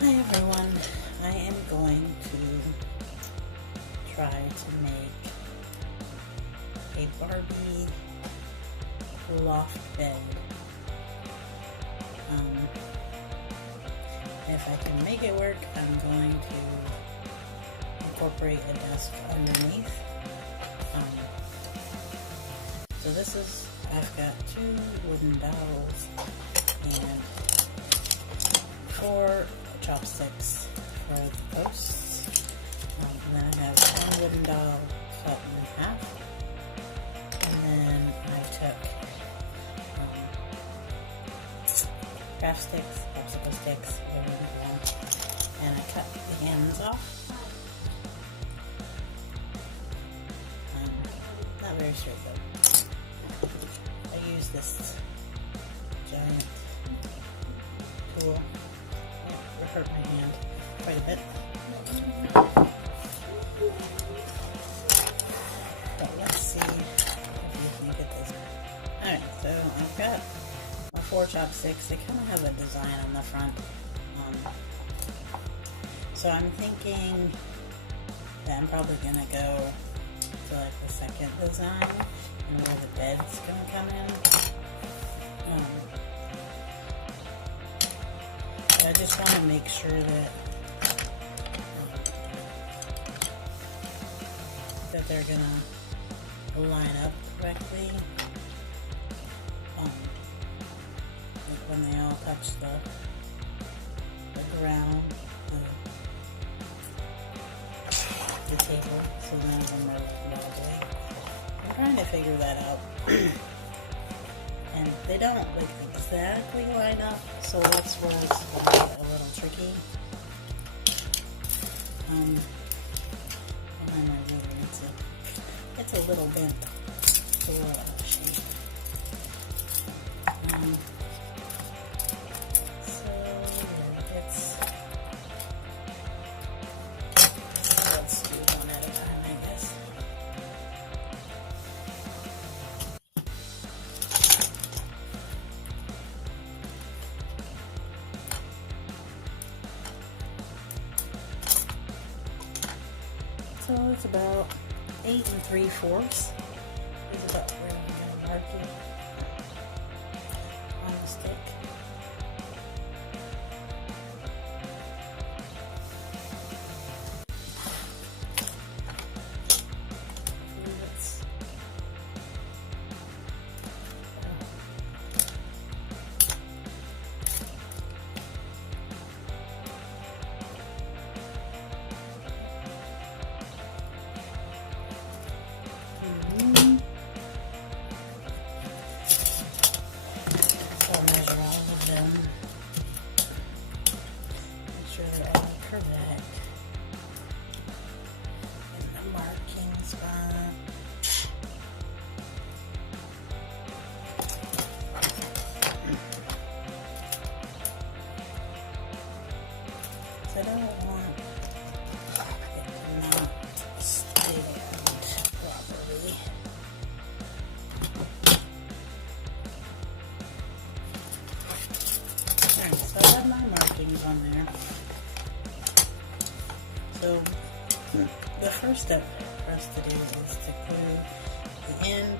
Hi everyone, I am going to try to make a Barbie loft bed. If I can make it work, I'm going to incorporate a desk underneath. So this is, I've got 2 wooden dowels and 4 chopsticks for the posts. And then I have 1 wooden dowel cut in half. And then I took craft sticks, popsicle sticks, whatever you want, and I cut the ends off. Not very straight though. I use this giant tool. It hurt my hand quite a bit. But let's see if we can get this. Alright, so I've got my 4 chopsticks. They kind of have a design on the front. So I'm thinking that I'm probably going to go to like the second design and where the bed's going to come in. I just want to make sure that they're going to line up correctly. Like when they all touch the ground, the table, so none of them are wobbly. I'm trying to figure that out. And they don't like exactly line up, so that's where it's a little tricky. And then it's a little bent. It's a little out of shape. So yeah, let's do one at a time, I guess. So it's about 8 3/4 is about where I'm going to mark it on the stick. Correct. In the marking spot. So I don't want it to not stand properly. Alright, so I have my markings on there. So the first step for us to do is to glue the end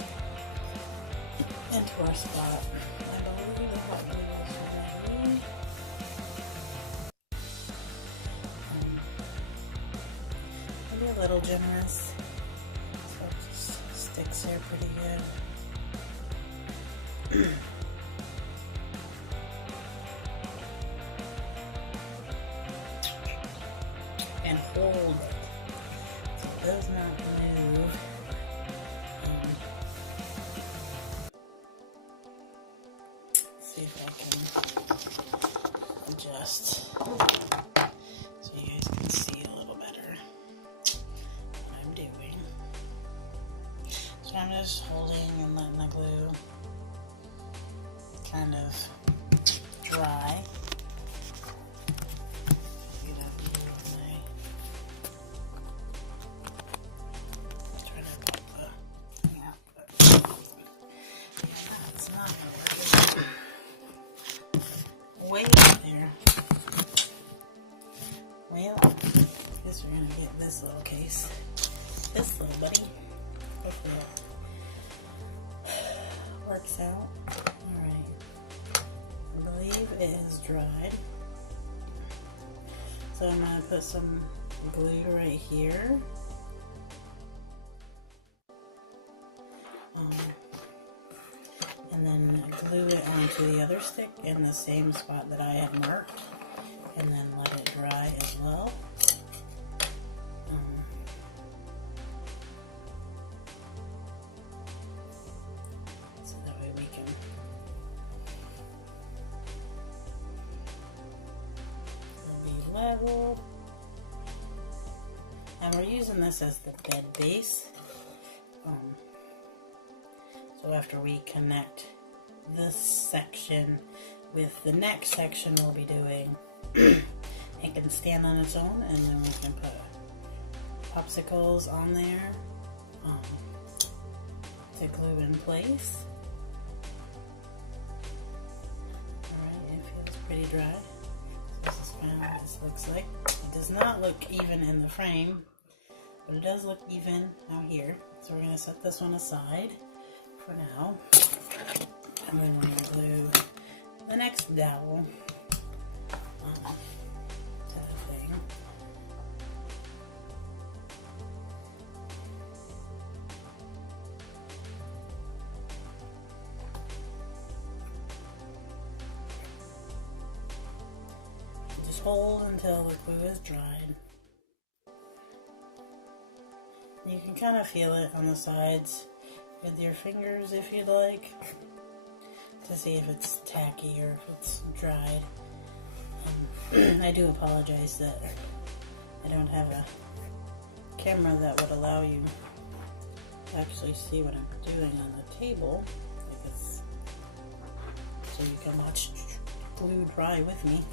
into our spot. I believe the hot glue is ready. Maybe a little generous, so it just sticks there pretty good. And hold it so it does not move. See if I can adjust so you guys can see a little better what I'm doing. So I'm just holding and letting the glue kind of dry. Way up there. this little case. This little buddy. Hopefully that works out. Alright. I believe it is dried. So I'm going to put some glue right here. And then glue it onto the other stick in the same spot that I had marked. And then let it dry as well. So that way we can it'll be leveled. And we're using this as the bed base. So after we connect this section with the next section we'll be doing, it can stand on its own, and then we can put popsicles on there to glue in place. Alright, it feels pretty dry. So this is kind of what this looks like. It does not look even in the frame, but it does look even out here. So we're going to set this one aside for now, and then we're going to glue the next dowel to the thing. Just hold until the glue is dried. You can kind of feel it on the sides with your fingers if you'd like, to see if it's tacky or if it's dried. I do apologize that I don't have a camera that would allow you to actually see what I'm doing on the table, so you can watch glue dry with me.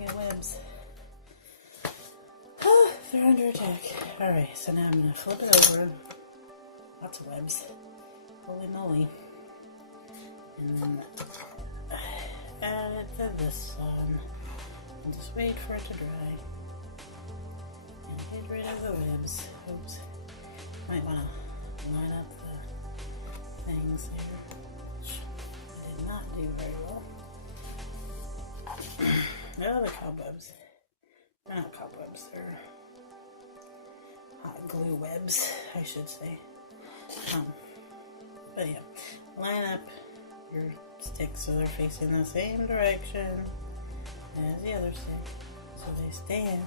We got webs. They're under attack. Alright, so now I'm going to flip it over. Lots of webs. Holy moly. And then add it to this one. And just wait for it to dry. And get rid of the webs. Oops. Might want to line up the things here, which I did not do very well. Oh, the cobwebs. They're not cobwebs, they're hot glue webs, I should say. But yeah, line up your sticks so they're facing the same direction as the other stick, so they stand.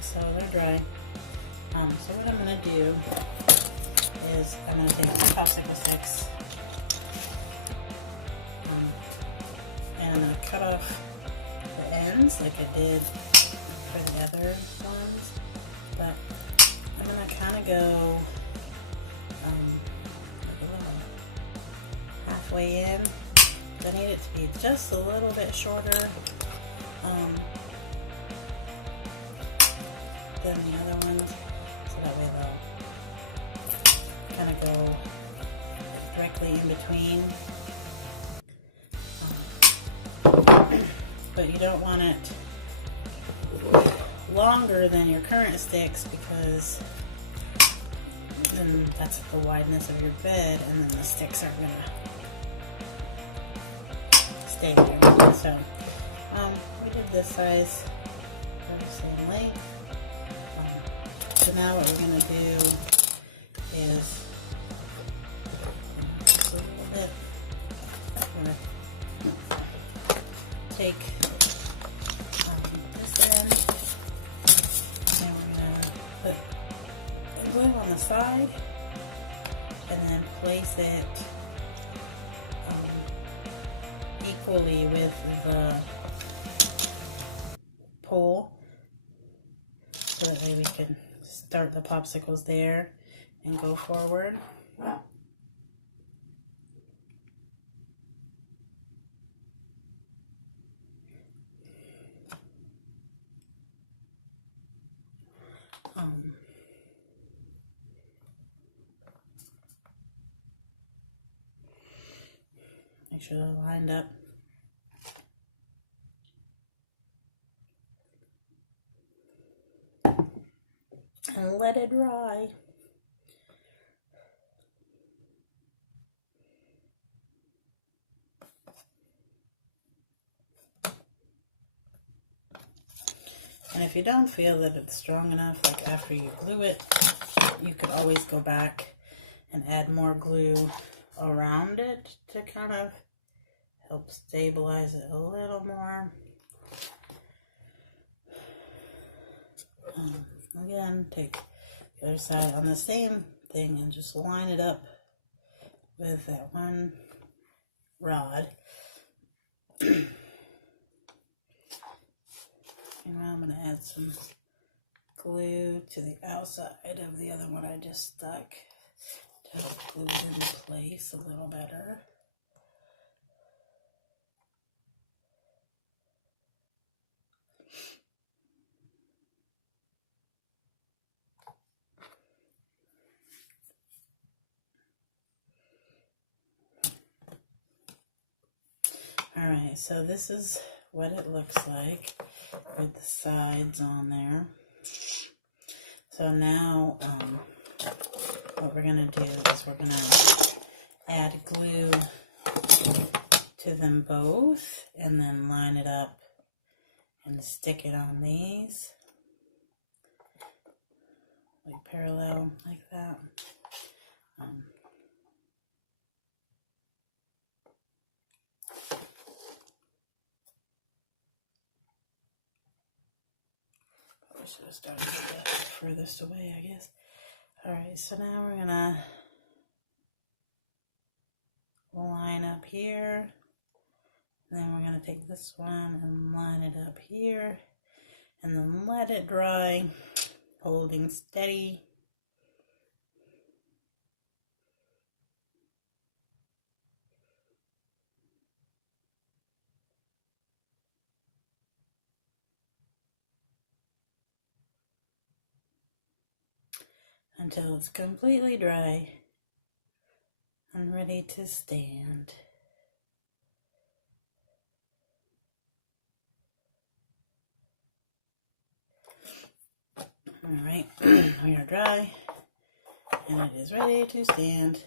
So they're dry. So what I'm going to do is I'm going to take the popsicle sticks and I'm going to cut off the ends like I did for the other ones, but I'm going to kind of go like a little halfway in. I need it to be just a little bit shorter than the other ones, so that way they'll kind of go directly in between. But you don't want it longer than your current sticks, because then that's the wideness of your bed, and then the sticks aren't gonna stay there. So we did this size for the same length. So now what we're going to do is just a little bit, we're going to take this end, and we're going to put the glue on the side and then place it equally with the pole, so that way we can start the popsicles there and go forward. Make sure they're lined up. And let it dry. And if you don't feel that it's strong enough, like after you glue it, you could always go back and add more glue around it to kind of help stabilize it a little more. Again, take the other side on the same thing and just line it up with that one rod. And now I'm going to add some glue to the outside of the other one I just stuck to help glue it into place a little better. Alright, so this is what it looks like with the sides on there. So now what we're going to do is we're going to add glue to them both and then line it up and stick it on these like parallel like that. I should have started with the furthest away, I guess. Alright, so now we're gonna line up here. And then we're gonna take this one and line it up here. And then let it dry, holding steady. Until it's completely dry and ready to stand. Alright, we are dry and it is ready to stand.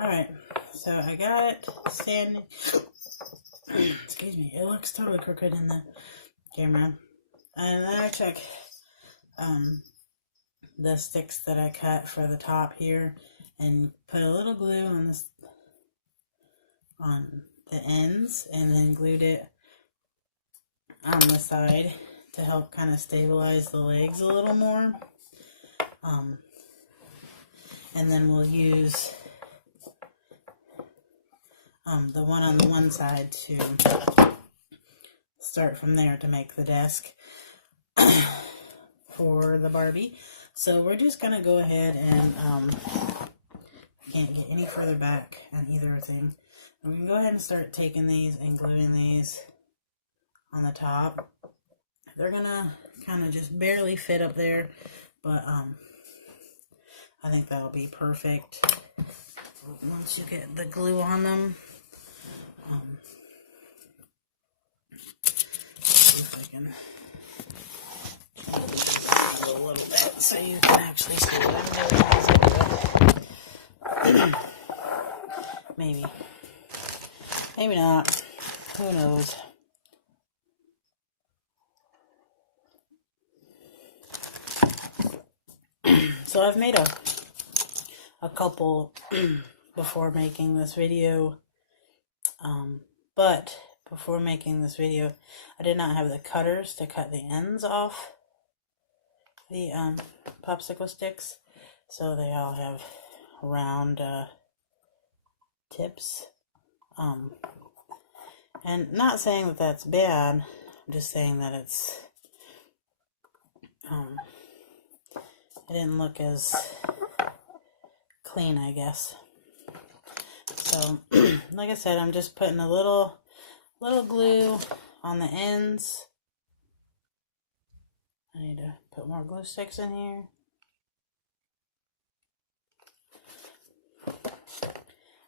Alright, so I got it standing. Excuse me, it looks totally crooked in the camera. And then I took the sticks that I cut for the top here and put a little glue on this on the ends and then glued it on the side to help kind of stabilize the legs a little more. And then we'll use the one on the one side to start from there to make the desk for the Barbie. So we're just going to go ahead and can't get any further back on either thing. And we can go ahead and start taking these and gluing these on the top. They're going to kind of just barely fit up there, but I think that'll be perfect once you get the glue on them. See if I can a little bit so you can actually see what I'm doing. Maybe. Maybe not. Who knows? So I've made a couple before making this video, but before making this video I did not have the cutters to cut the ends off the popsicle sticks, so they all have round tips, and not saying that that's bad, I'm just saying that it didn't look as clean, I guess. So, like I said, I'm just putting a little glue on the ends. I need to put more glue sticks in here.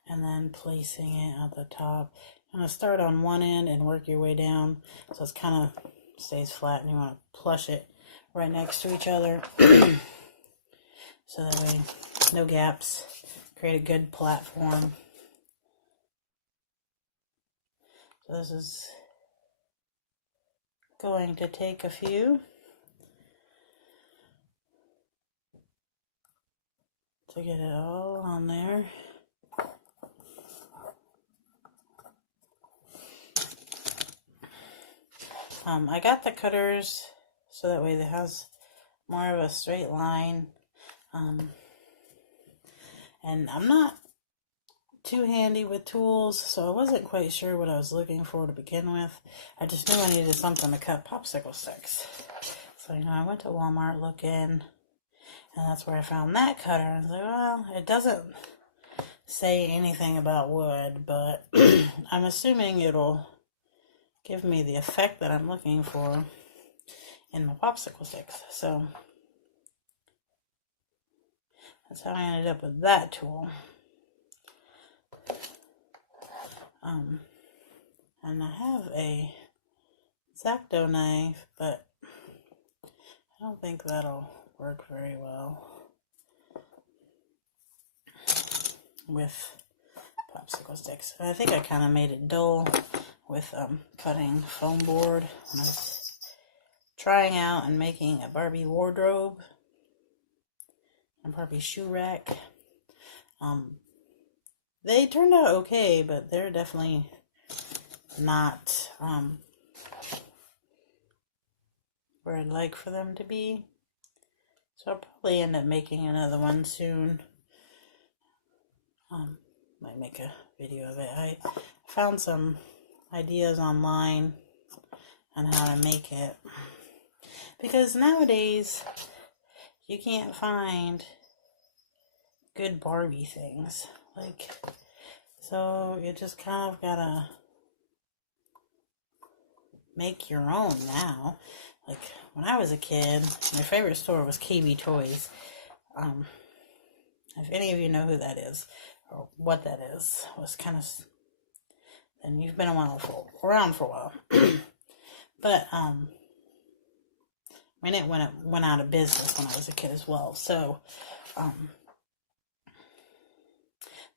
And then placing it at the top. I'm going to start on one end and work your way down so it's kind of stays flat, and you want to plush it right next to each other so that way no gaps. Create a good platform. So this is going to take a few to get it all on there. I got the cutters so that way it has more of a straight line. And I'm not too handy with tools, so I wasn't quite sure what I was looking for to begin with. I just knew I needed something to cut popsicle sticks. So, I went to Walmart looking, and that's where I found that cutter. I was like, well, it doesn't say anything about wood, but I'm assuming it'll give me the effect that I'm looking for in my popsicle sticks. So that's how I ended up with that tool. And I have a X-Acto knife, but I don't think that'll work very well with popsicle sticks. And I think I kind of made it dull with cutting foam board when I was trying out and making a Barbie wardrobe and Barbie shoe rack. They turned out okay, but they're definitely not where I'd like for them to be. So I'll probably end up making another one soon. Might make a video of it. I found some ideas online on how to make it, because nowadays you can't find good Barbie things. So you just kind of gotta make your own now. When I was a kid, my favorite store was KB Toys. If any of you know who that is or what that is, was kind of, then you've been around for a while. But it went out of business when I was a kid as well. So,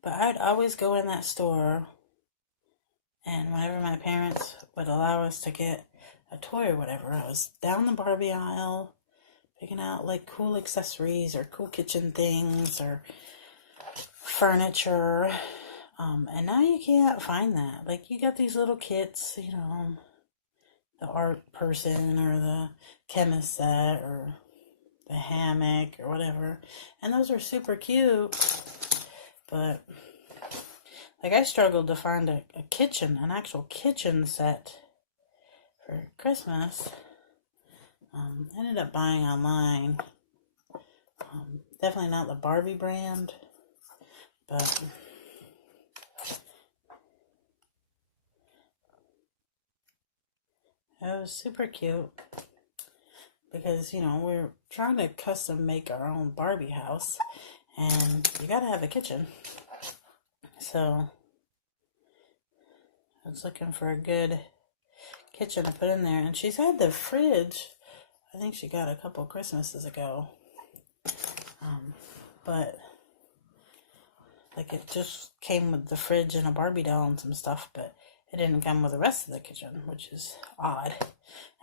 but I'd always go in that store, and whenever my parents would allow us to get a toy or whatever, I was down the Barbie aisle, picking out cool accessories or cool kitchen things or furniture. And now you can't find that. You got these little kits, the art person or the chemist set or the hammock or whatever. And those are super cute. But I struggled to find an actual kitchen set for Christmas. Ended up buying online. Definitely not the Barbie brand, but it was super cute because, we're trying to custom make our own Barbie house, and you gotta have a kitchen. So I was looking for a good kitchen to put in there, and she's had the fridge. I think she got a couple Christmases ago. But it just came with the fridge and a Barbie doll and some stuff, but it didn't come with the rest of the kitchen, which is odd.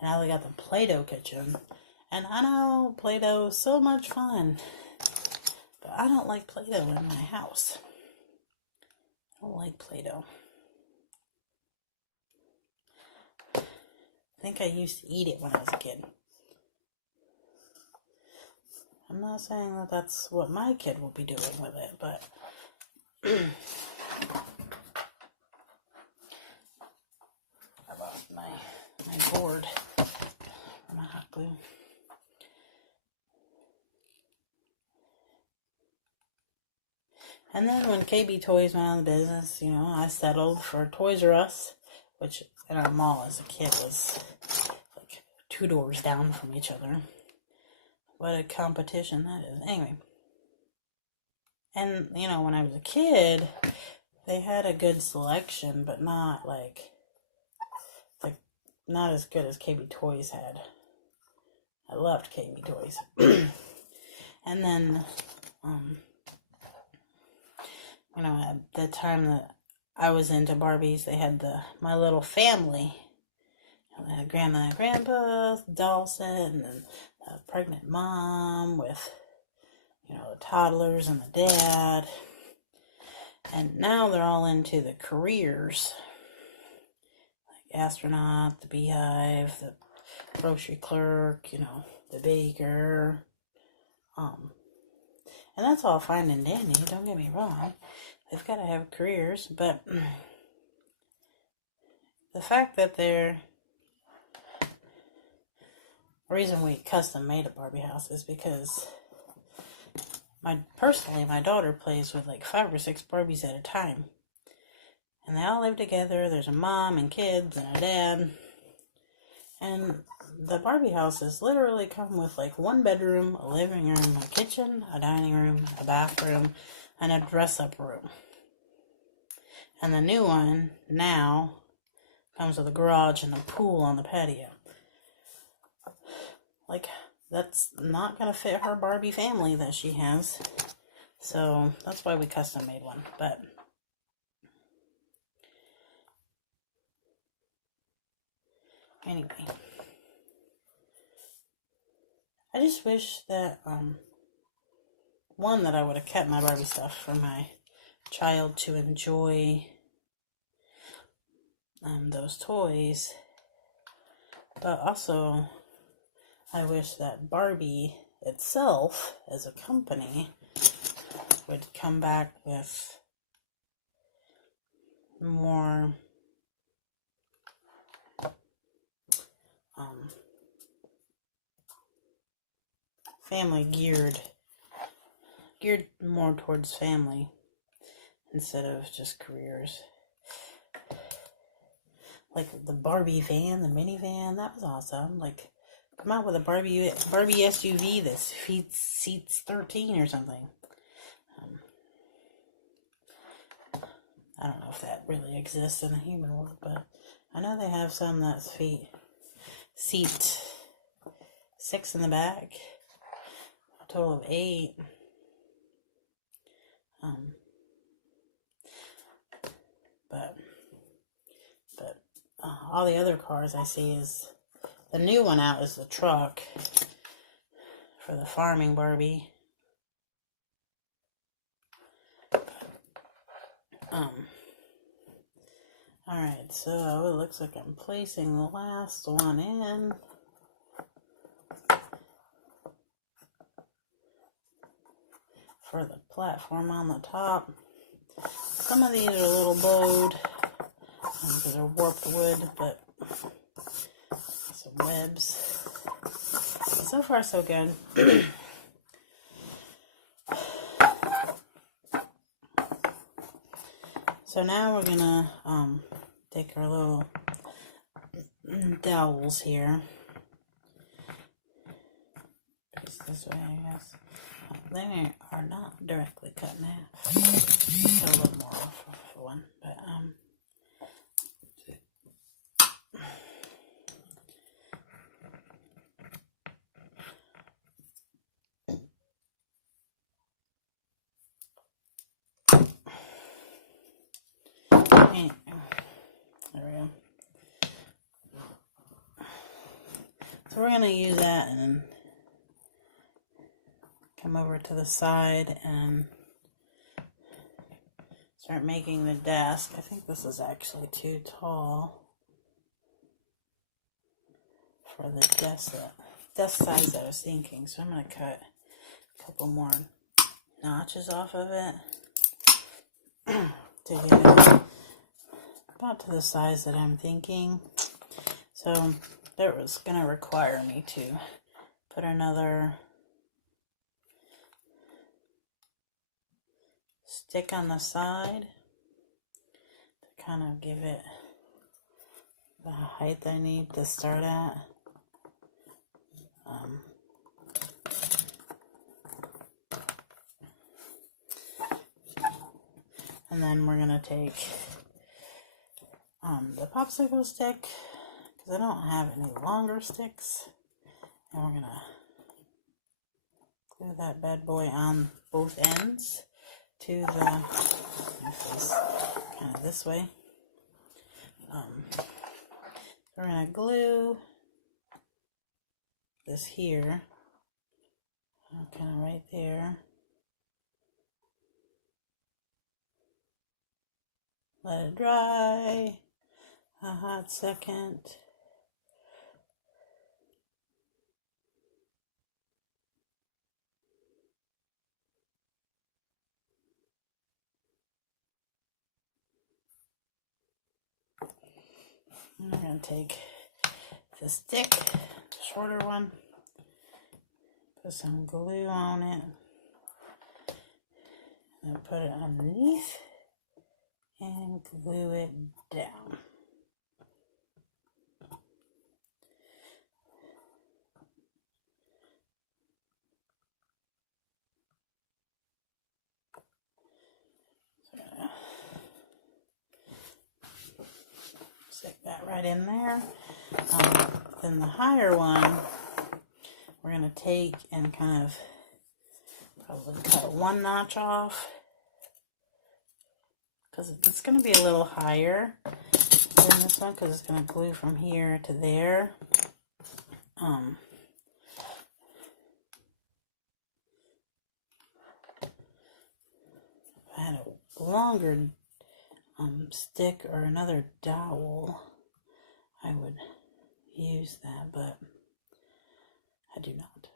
And now they got the Play-Doh kitchen. And I know Play-Doh is so much fun, but I don't like Play-Doh in my house. I don't like Play-Doh. I think I used to eat it when I was a kid. I'm not saying that that's what my kid will be doing with it, but I lost my board. And then when KB Toys went out of business, you know, I settled for Toys R Us, which in our mall as a kid was like 2 doors down from each other. What a competition that is. Anyway. And, you know, when I was a kid, they had a good selection, but not not as good as KB Toys had. I loved KB Toys. And then, you know, at the time that I was into Barbies, they had My Little Family. They had Grandma and Grandpa, doll set, and then a pregnant mom with, you know, the toddlers and the dad. And now they're all into the careers. Like astronaut, the beehive, the grocery clerk, you know, the baker. And that's all fine and dandy, don't get me wrong. They've got to have careers, but the fact that the reason we custom made a Barbie house is because my daughter plays with like 5 or 6 Barbies at a time. And they all live together. There's a mom and kids and a dad. And the Barbie houses literally come with like 1 bedroom, a living room, a kitchen, a dining room, a bathroom, and a dress-up room. And the new one now comes with a garage and a pool on the patio. Like, that's not going to fit her Barbie family that she has. So, that's why we custom made one. But anyway, I just wish that, one, that I would have kept my Barbie stuff for my child to enjoy those toys. But also, I wish that Barbie itself, as a company, would come back with more family geared more towards family instead of just careers. Like the Barbie van, the minivan, that was awesome. Like, come out with a Barbie SUV that seats 13 or something. I don't know if that really exists in the human world, but I know they have some that seat 6 in the back, a total of 8. But all the other cars I see is, the new one out is the truck for the farming Barbie. Alright, so it looks like I'm placing the last one in. For the platform on the top. Some of these are a little bowed because they're warped wood, but some webs. So far, so good. So now we're gonna take our little dowels here. This way, I guess. They are not directly cut in half. Got a little more off of one, but anyway, there we go. So we're gonna use that and come over to the side and start making the desk. I think this is actually too tall for the desk size that I was thinking. So I'm going to cut a couple more notches off of it to get it about to the size that I'm thinking. So that was going to require me to put another stick on the side to kind of give it the height I need to start at. And then we're going to take the popsicle stick, because I don't have any longer sticks, and we're going to glue that bad boy on both ends to the, kind of this way. We're going to glue this here, kind of right there. Let it dry a hot second. And we're going to take the stick, the shorter one, put some glue on it, and put it underneath and glue it down. Stick that right in there. Then the higher one, we're going to take and kind of probably cut one notch off, because it's going to be a little higher than this one, because it's going to glue from here to there. If I had a longer stick or another dowel, I would use that, but I do not.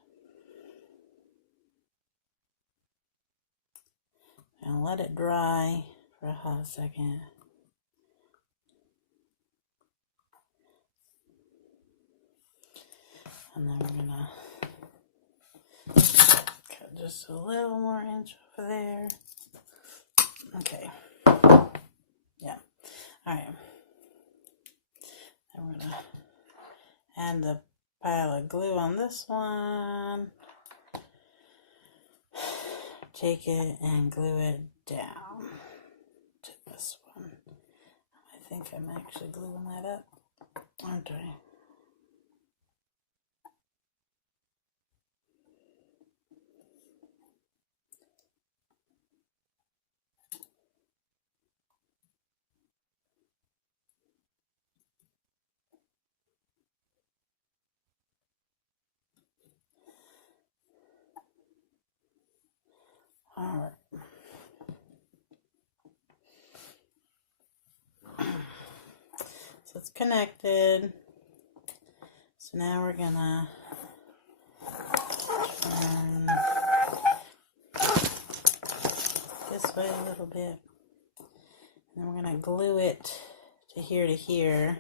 And let it dry for a hot second. And then we're gonna cut just a little more inch over there. Okay. Yeah. Alright. Then we're gonna add the pile of glue on this one. Take it and glue it down to this one. I think I'm actually gluing that up, aren't I? Alright. So it's connected. So now we're gonna turn this way a little bit. And then we're gonna glue it to here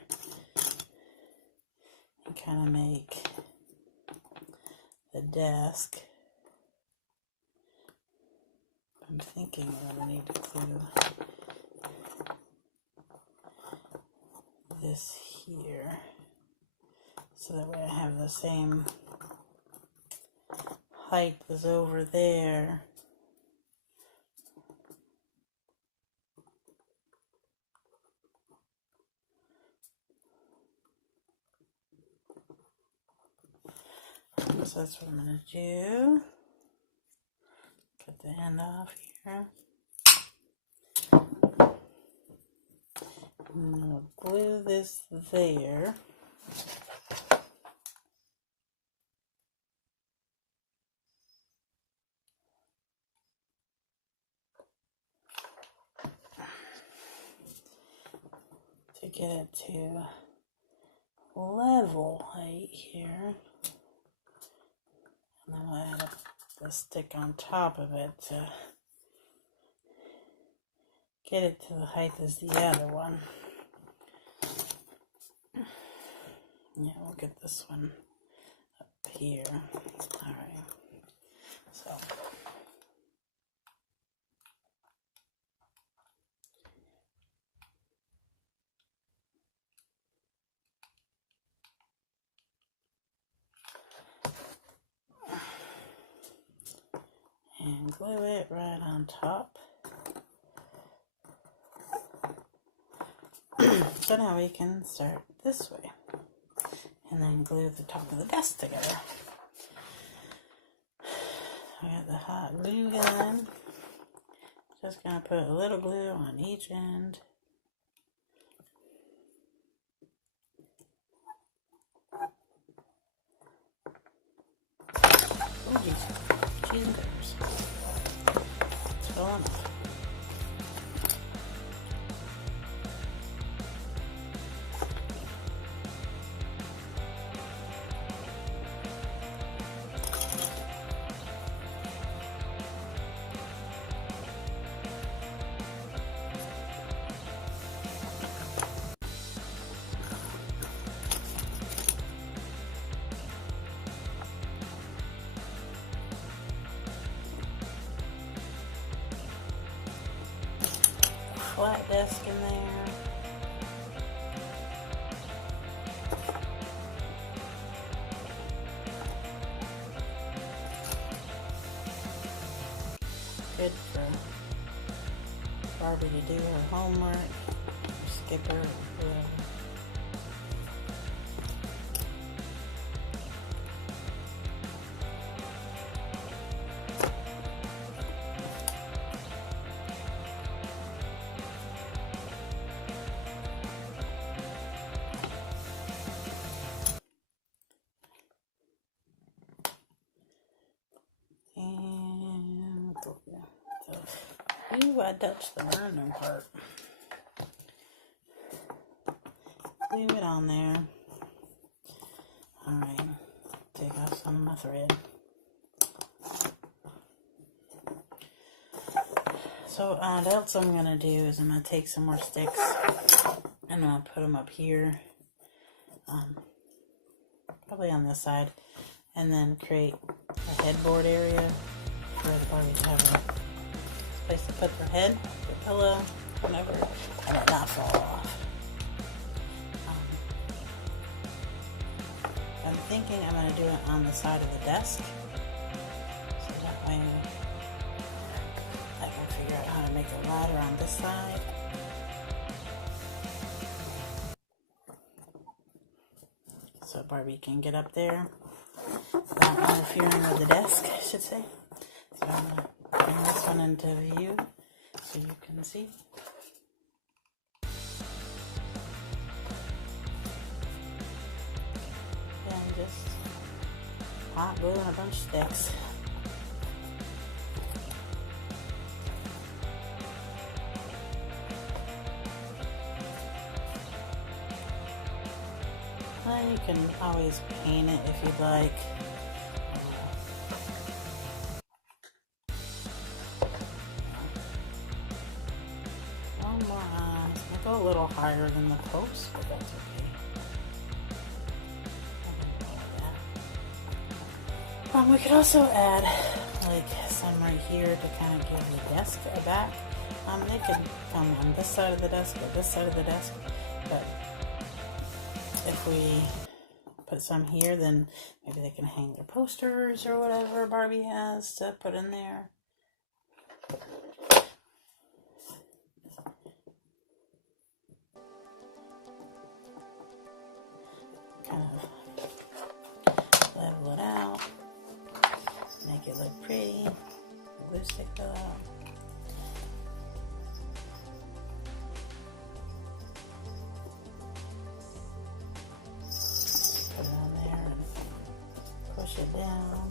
and kind of make the desk. I'm thinking that I need to glue this here, so that way I have the same height as over there. So that's what I'm going to do. Cut the end off here. And I'll glue this there. To get it to level height here. And then I'll add the stick on top of it to get it to the height as the other one. Yeah, we'll get this one up here. Alright. So and glue it right on top. So now we can start this way and then glue the top of the desk together. I got the hot glue gun. Just gonna put a little glue on each end. Oh geez, cheese and peppers. It's filling up. Flat desk in there. Good for Barbie to do her homework, or Skipper, or whoever. Ooh, I touched the burning part. Leave it on there. Alright, take off some of my thread. So what else I'm going to do is I'm going to take some more sticks and I'm going to put them up here. Probably on this side. And then create a headboard area for the Barbie to have a place to put their head, their pillow, whatever, and it not fall off. I'm thinking I'm going to do it on the side of the desk, so that way I can figure out how to make a ladder on this side. So Barbie can get up there without interfering with the desk, I should say. So I'm going to bring this one into view so you can see. And just hot glue and a bunch of sticks. Well, you can always paint it if you'd like. Go a little higher than the post, but that's okay. We could also add like some right here to kind of give the desk a back. They could come on this side of the desk or this side of the desk, but if we put some here, then maybe they can hang their posters or whatever Barbie has to put in there. Kind of level it out, make it look pretty. The glue stick fell out. Put it on there and push it down.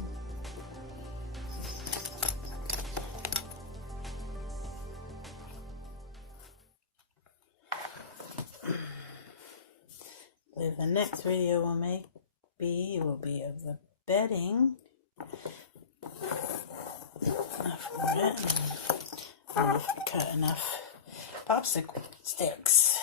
The next video we'll make will be of the bedding for it. And if I cut enough popsicle sticks.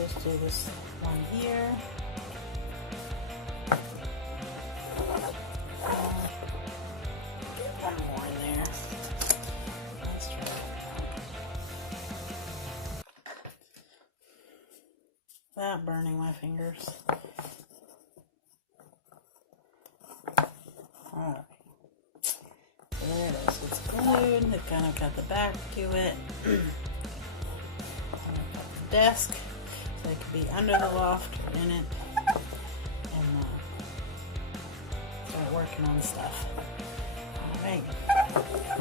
just do this one here. Get one more in there. Let's try that. Without burning my fingers. Alright. So there it is. It's glued. They've kind of got the back to it. Desk, so it could be under the loft or in it, and start working on stuff. Alright,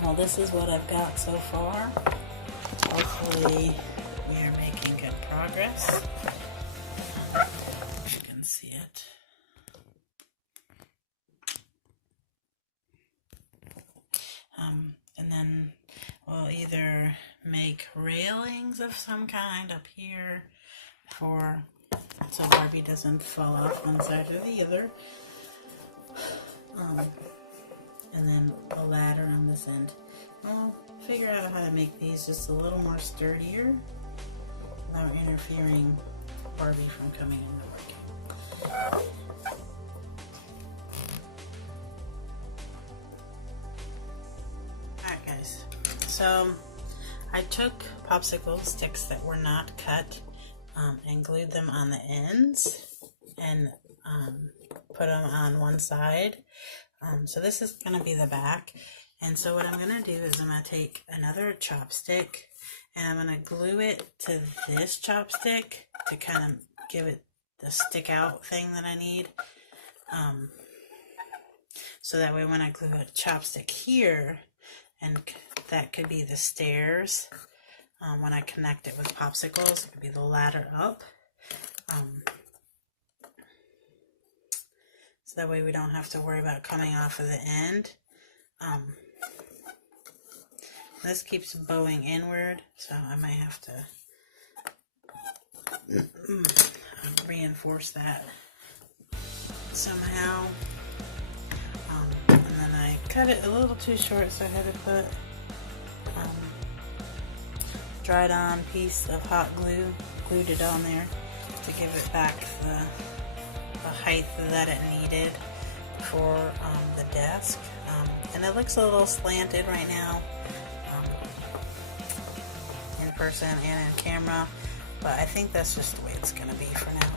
well, this is what I've got so far. Hopefully we are making good progress. You can see it. And then we'll either make railings of some kind up here so Barbie doesn't fall off one side or the other. And then a ladder on this end. I'll figure out how to make these just a little more sturdier without interfering Barbie from coming into work. Alright guys, so I took popsicle sticks that were not cut and glued them on the ends and put them on one side. So this is going to be the back. And so what I'm going to do is I'm going to take another chopstick and I'm going to glue it to this chopstick to kind of give it the stick out thing that I need. So that way when I glue a chopstick here, and that could be the stairs, when I connect it with popsicles, it could be the ladder up. So that way we don't have to worry about coming off of the end. This keeps bowing inward, so I might have to reinforce that somehow. And then I cut it a little too short, so I had to put dried on piece of hot glue, glued it on there to give it back the height that it needed for the desk. And it looks a little slanted right now, in person and in camera, but I think that's just the way it's going to be for now.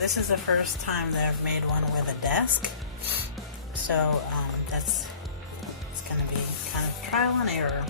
This is the first time that I've made one with a desk, so it's going to be kind of trial and error.